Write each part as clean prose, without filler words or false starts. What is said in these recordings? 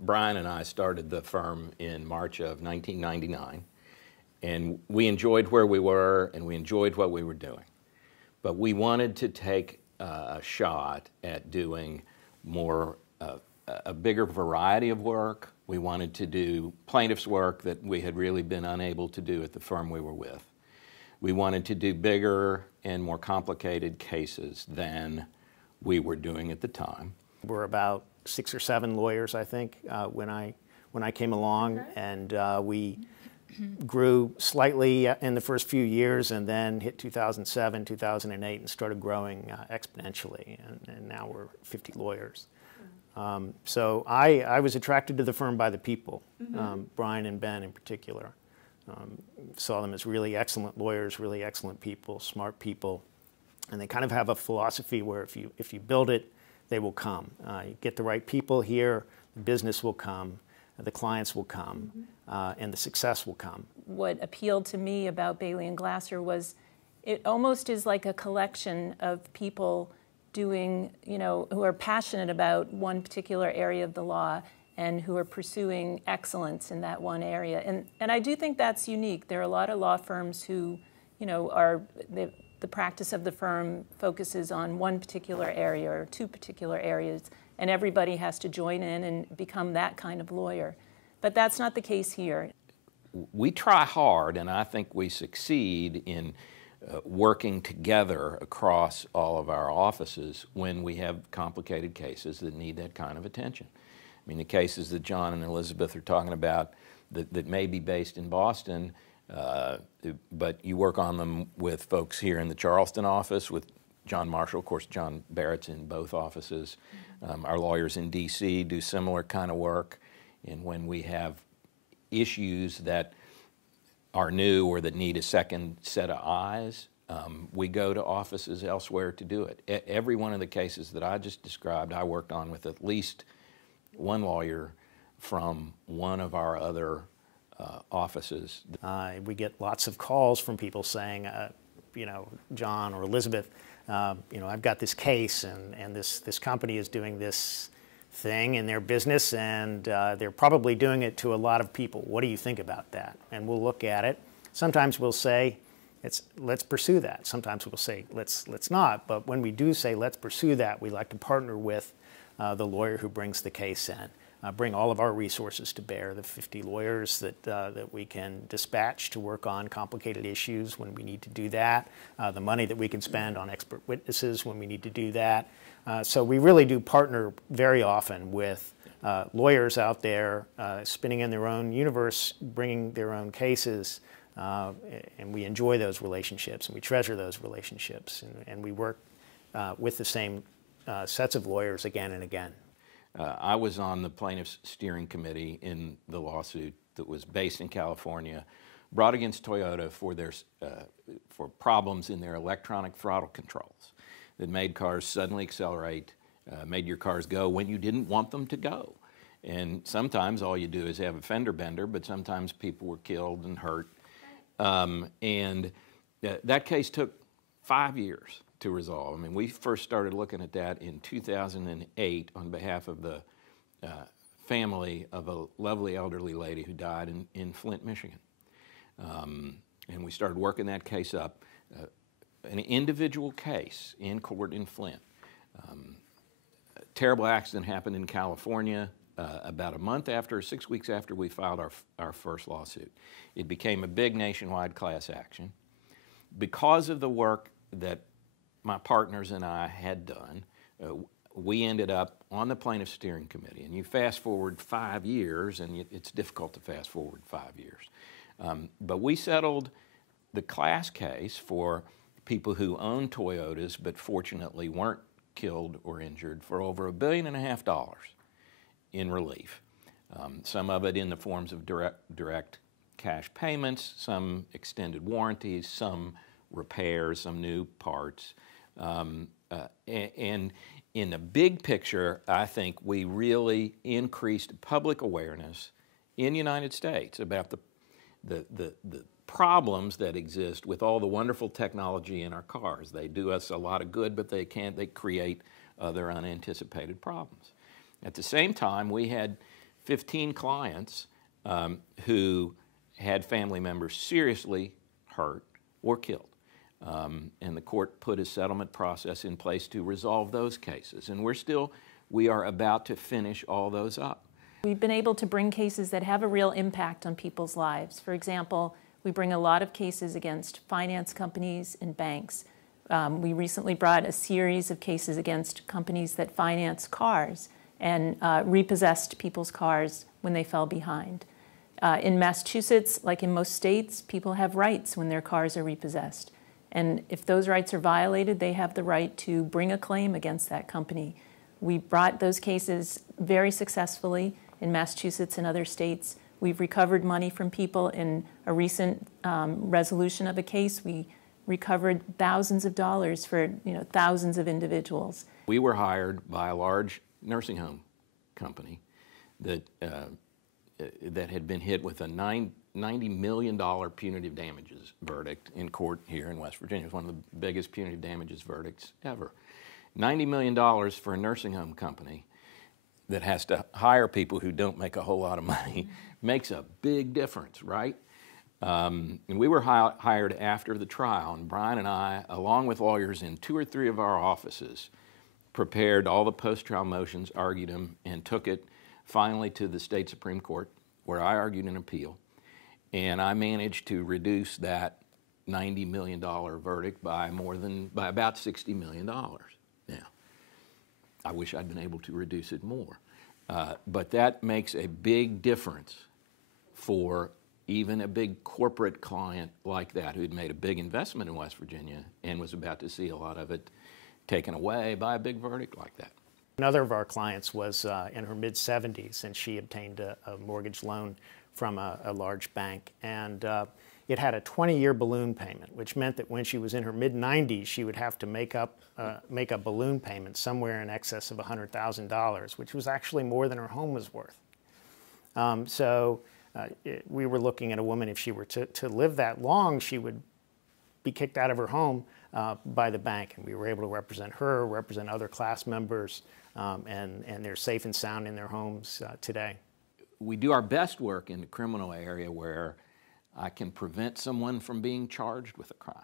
Brian and I started the firm in March of 1999, and we enjoyed where we were and we enjoyed what we were doing. But we wanted to take a shot at doing more, a bigger variety of work. We wanted to do plaintiff's work that we had really been unable to do at the firm we were with. We wanted to do bigger and more complicated cases than we were doing at the time. We're about 6 or 7 lawyers, I think, when I came along, and we grew slightly in the first few years, and then hit 2007, 2008, and started growing exponentially, and now we're 50 lawyers. So I was attracted to the firm by the people, Brian and Ben in particular. Saw them as really excellent lawyers, really excellent people, smart people, and they kind of have a philosophy where if you build it, they will come. You get the right people here, the business will come, the clients will come, and the success will come. What appealed to me about Bailey and Glasser was it almost is like a collection of people doing, who are passionate about one particular area of the law and who are pursuing excellence in that one area. And I do think that's unique. There are a lot of law firms who, the practice of the firm focuses on one particular area or 2 particular areas, and everybody has to join in and become that kind of lawyer. But that's not the case here. We try hard, and I think we succeed in working together across all of our offices when we have complicated cases that need that kind of attention. I mean, the cases that John and Elizabeth are talking about that may be based in Boston, but you work on them with folks here in the Charleston office, with John Marshall. Of course, John Barrett's in both offices. Our lawyers in D.C. do similar kind of work. And when we have issues that are new or that need a second set of eyes, we go to offices elsewhere to do it. Every one of the cases that I just described, I worked on with at least one lawyer from one of our other offices. We get lots of calls from people saying, John or Elizabeth, I've got this case, and this company is doing this thing in their business, and they're probably doing it to a lot of people. What do you think about that? And we'll look at it. Sometimes we'll say, let's pursue that. Sometimes we'll say, let's not. But when we do say, let's pursue that, we like to partner with the lawyer who brings the case in. Bring all of our resources to bear, the 50 lawyers that we can dispatch to work on complicated issues when we need to do that, the money that we can spend on expert witnesses when we need to do that. So we really do partner very often with lawyers out there spinning in their own universe, bringing their own cases, and we enjoy those relationships and we treasure those relationships, and we work with the same sets of lawyers again and again. I was on the plaintiff's steering committee in the lawsuit that was based in California, brought against Toyota for problems in their electronic throttle controls that made cars suddenly accelerate, made your cars go when you didn't want them to go. And sometimes all you do is have a fender bender, but sometimes people were killed and hurt. And that case took 5 years to resolve. I mean, we first started looking at that in 2008 on behalf of the family of a lovely elderly lady who died in Flint, Michigan. And we started working that case up, an individual case in court in Flint. A terrible accident happened in California about a month after, 6 weeks after we filed our first lawsuit. It became a big nationwide class action. Because of the work that my partners and I had done, we ended up on the plaintiff's steering committee. And you fast forward 5 years, and it's difficult to fast forward 5 years. But we settled the class case for people who own Toyotas but fortunately weren't killed or injured for over $1.5 billion in relief. Some of it in the forms of direct cash payments, some extended warranties, some repairs, some new parts. And in the big picture, I think we really increased public awareness in the United States about the problems that exist with all the wonderful technology in our cars. They do us a lot of good, but they create other unanticipated problems. At the same time, we had 15 clients who had family members seriously hurt or killed. And the court put a settlement process in place to resolve those cases. And we are about to finish all those up. We've been able to bring cases that have a real impact on people's lives. For example, we bring a lot of cases against finance companies and banks. We recently brought a series of cases against companies that finance cars and repossessed people's cars when they fell behind. In Massachusetts, like in most states, people have rights when their cars are repossessed. And if those rights are violated, they have the right to bring a claim against that company. We brought those cases very successfully in Massachusetts and other states. We've recovered money from people. In a recent resolution of a case, we recovered thousands of dollars for thousands of individuals. We were hired by a large nursing home company that had been hit with a $90 million punitive damages verdict in court here in West Virginia. It's one of the biggest punitive damages verdicts ever. $90 million for a nursing home company that has to hire people who don't make a whole lot of money makes a big difference, right? And we were hired after the trial, and Brian and I, along with lawyers in 2 or 3 of our offices, prepared all the post-trial motions, argued them, and took it finally to the state Supreme Court, where I argued an appeal. And I managed to reduce that $90 million verdict by about $60 million. Now, I wish I'd been able to reduce it more. But that makes a big difference for even a big corporate client like that who'd made a big investment in West Virginia and was about to see a lot of it taken away by a big verdict like that. Another of our clients was in her mid-70s, and she obtained a mortgage loan from a large bank. And it had a 20-year balloon payment, which meant that when she was in her mid-90s, she would have to make a balloon payment somewhere in excess of $100,000, which was actually more than her home was worth. We were looking at a woman, if she were to live that long, she would be kicked out of her home by the bank. And we were able to represent her, represent other class members, and they're safe and sound in their homes today. We do our best work in the criminal area where I can prevent someone from being charged with a crime.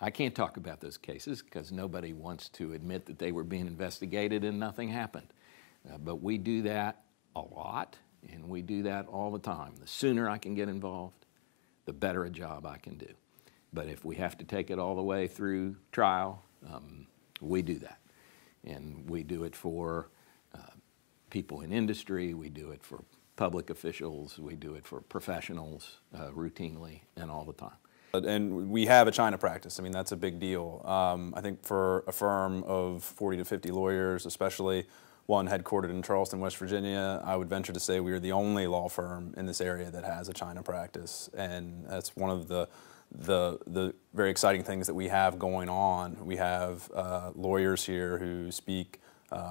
I can't talk about those cases because nobody wants to admit that they were being investigated and nothing happened. But we do that a lot, and we do that all the time. The sooner I can get involved, the better a job I can do. But if we have to take it all the way through trial, we do that. And we do it for people in industry, we do it for public officials, we do it for professionals routinely and all the time. And we have a China practice. I mean, that's a big deal. I think for a firm of 40 to 50 lawyers, especially one headquartered in Charleston, West Virginia, I would venture to say we are the only law firm in this area that has a China practice. And that's one of the very exciting things that we have going on. We have lawyers here who speak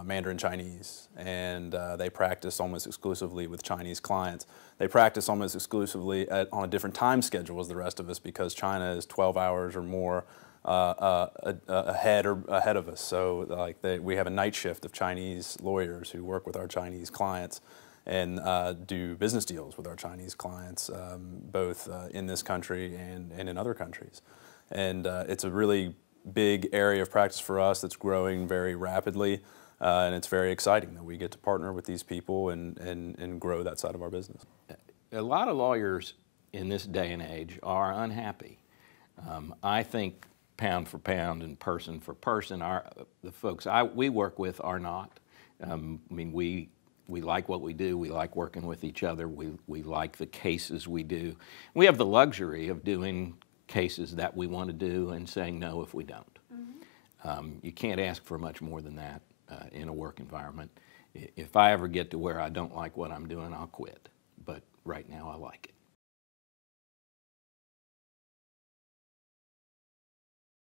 Mandarin Chinese, and they practice almost exclusively with Chinese clients. They practice almost exclusively on a different time schedule as the rest of us because China is 12 hours or more ahead of us. So we have a night shift of Chinese lawyers who work with our Chinese clients and do business deals with our Chinese clients, both in this country and in other countries. And it's a really big area of practice for us that's growing very rapidly. And it's very exciting that we get to partner with these people and grow that side of our business. A lot of lawyers in this day and age are unhappy. I think pound for pound and person for person, the folks we work with are not. I mean, we like what we do. We like working with each other. We like the cases we do. We have the luxury of doing cases that we want to do and saying no if we don't. Mm-hmm. You can't ask for much more than that in a work environment. If I ever get to where I don't like what I'm doing, I'll quit. But right now I like it.